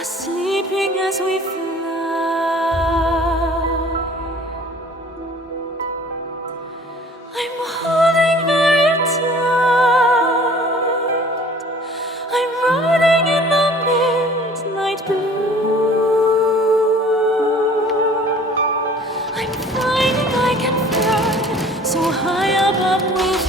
are sleeping as we fly. I'm holding very tight. I'm running in the midnight blue. I'm finding I can fly so high above we